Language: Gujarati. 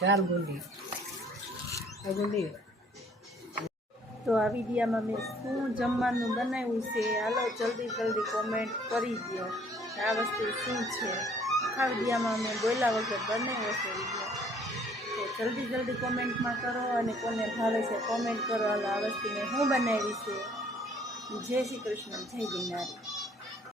ચાર ગુંડી આ ગુંડી તો આ વિડીયામાં મેં શું જમવાનું બનાવ્યું છે હાલો જલ્દી જલ્દી કોમેન્ટ કરી દો આ વસ્તુ શું છે. આખા વિડીયામાં મેં બોલ્યા વગર બનાવ્યો છે વિડીયો, તો જલ્દી જલ્દી કોમેન્ટમાં કરો અને કોને ભાવે છે કોમેન્ટ કરો. હાલો આ વસ્તુ મેં શું બનાવી છે. જય શ્રી કૃષ્ણ, જય ગિરનારી.